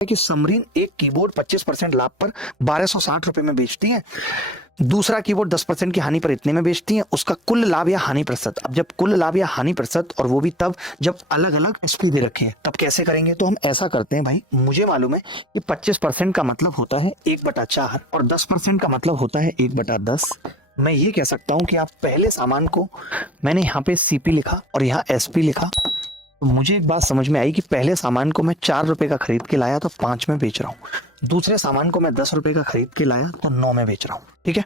कि समरीन एक कीबोर्ड 25% लाभ पर 1260 रुपए में बेचती है, दूसरा कीबोर्ड 10% की हानि पर इतने में बेचती है। उसका कुल लाभ या हानि प्रतिशत, अब जब कुल लाभ या हानि प्रतिशत और वो भी तब जब अलग अलग एसपी दे रखे हैं तब कैसे करेंगे? तो हम ऐसा करते हैं भाई, मुझे मालूम है कि 25% का मतलब होता है 1/4 और 10% का मतलब होता है 1/10। मैं ये कह सकता हूं कि आप पहले सामान को, मैंने यहाँ पे सीपी लिखा और यहाँ एसपी लिखा, तो मुझे एक बात समझ में आई कि पहले सामान को मैं 4 रुपए का खरीद के लाया तो 5 में बेच रहा हूँ, दूसरे सामान को मैं 10 रुपए का खरीद के लाया तो 9 में बेच रहा हूँ। ठीक है,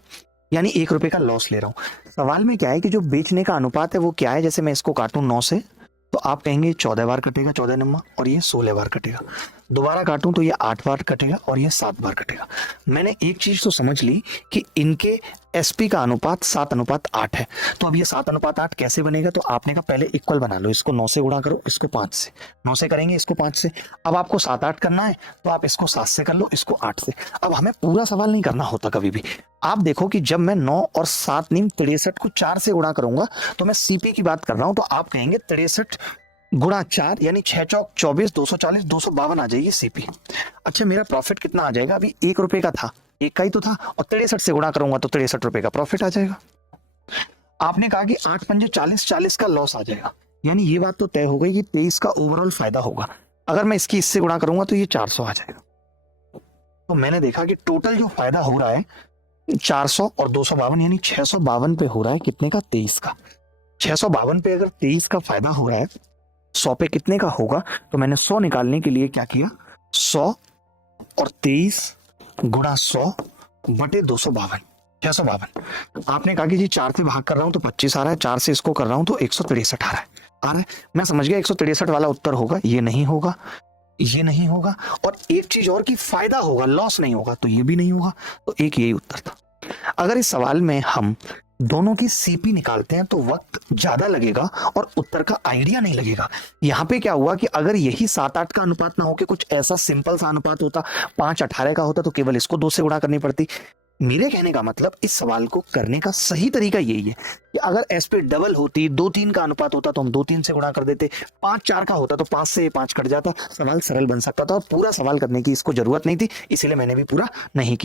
यानी 1 रुपए का लॉस ले रहा हूँ। सवाल में क्या है कि जो बेचने का अनुपात है वो क्या है? जैसे मैं इसको काटूं 9 से तो आप कहेंगे 14 बार कटेगा, 14 नंबर, और ये 16 बार कटेगा। दोबारा काटूं तो ये 8 बार कटेगा और ये 7 बार कटेगा। मैंने एक चीज तो समझ ली कि इनके एसपी का अनुपात 7:8 है। तो अब ये 7:8 कैसे बनेगा? तो आपने कहा पहले इक्वल बना लो, इसको 9 से गुणा करो, इसको 5 से, 9 से करेंगे, इसको 5 से। अब आपको 7-8 करना है तो आप इसको 7 से कर लो, इसको 8 से। अब हमें पूरा सवाल नहीं करना होता कभी भी। आप देखो कि जब मैं 9 और 7 नीम 63 को 4 से गुणा करूंगा तो मैं सीपी की बात कर रहा हूं, तो आप कहेंगे 63 गुणा 4 यानी 6 चौक 24, 240, 252 आ जाएगी सीपी। अच्छा, मेरा प्रॉफिट कितना आ जाएगा? अभी 1 रुपए का था, एक का ही तो था, और 63 से गुणा करूंगा तो 63 रुपए का प्रॉफिट आ जाएगा। आपने कहा कि 8 पंजे 40, 40 का लॉस आ जाएगा, यानी ये बात तो तय हो गई कि 23 का ओवरऑल फायदा होगा। अगर मैं इसकी इससे गुणा करूंगा तो ये 400 आ जाएगा। तो मैंने देखा कि टोटल जो फायदा हो रहा है 400 और 252 यानी 652 पे हो रहा है। कितने का? 23 का। 652 पे अगर 23 का फायदा हो रहा है, 100 पे कितने का होगा? तो मैंने 100 निकालने के लिए क्या किया, 100 और 23 गुणा 100 बटे 252, 652। आपने कहा कि जी 4 से भाग कर रहा हूं तो 25 आ रहा है, 4 से इसको कर रहा हूं तो 163 आ रहा है। मैं समझ गया 163 वाला उत्तर होगा, ये नहीं होगा, ये नहीं होगा, और एक चीज और की फायदा होगा, लॉस नहीं होगा, तो ये भी नहीं होगा। तो एक यही उत्तर था। अगर इस सवाल में हम दोनों की सीपी निकालते हैं तो वक्त ज्यादा लगेगा और उत्तर का आइडिया नहीं लगेगा। यहां पे क्या हुआ कि अगर यही 7-8 का अनुपात ना होकर कुछ ऐसा सिंपल सा अनुपात होता, 5-18 का होता, तो केवल इसको 2 से गुणा करनी पड़ती। मेरे कहने का मतलब इस सवाल को करने का सही तरीका यही है कि अगर एस पे डबल होती, 2-3 का अनुपात होता तो हम 2-3 से गुणा कर देते, 5-4 का होता तो 5 से 5 कट जाता, सवाल सरल बन सकता था और पूरा सवाल करने की इसको जरूरत नहीं थी, इसीलिए मैंने भी पूरा नहीं किया।